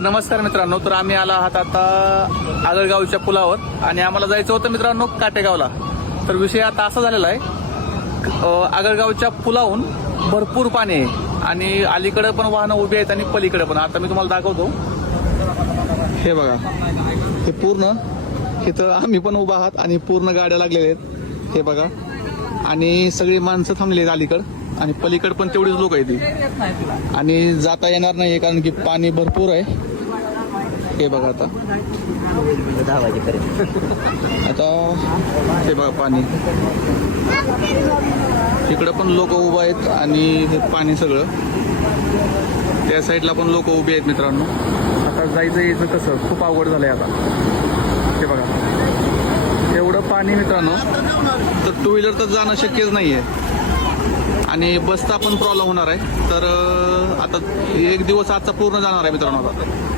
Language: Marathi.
नमस्कार मित्रांनो, तर आम्ही आला आहात आता आगळगावच्या पुलावर आणि आम्हाला जायचं होतं मित्रांनो काटेगावला. तर विषय आता असा झालेला आहे, आगळगावच्या पुलाहून भरपूर पाणी आहे आणि अलीकडे पण वाहनं उभी आहेत आणि पलीकडे पण. आता मी तुम्हाला दाखवतो, हे बघा, हे पूर्ण इथं आम्ही पण उभा आहात आणि पूर्ण गाड्या लागलेल्या आहेत, हे बघा. आणि सगळी माणसं थांबलेली आहेत अलीकडं आणि पलीकडे पण तेवढीच लोक आहेत ती. आणि जाता येणार नाही कारण की पाणी भरपूर आहे. हे बघा आता 10 वाजेपर्यंत आता हे बघा पाणी, इकडं पण लोक उभा आहेत आणि हे पाणी सगळं, त्या साईडला पण लोक उभे आहेत मित्रांनो. आता जायचं यायचं कसं खूप अवघड झालंय आता. हे बघा एवढं पाणी मित्रांनो, तर टू व्हीलर तर जाणं शक्यच नाही आहे आणि बसचा पण प्रॉब्लेम होणार आहे. तर आता एक दिवस आजचा पूर्ण जाणार आहे मित्रांनो आता.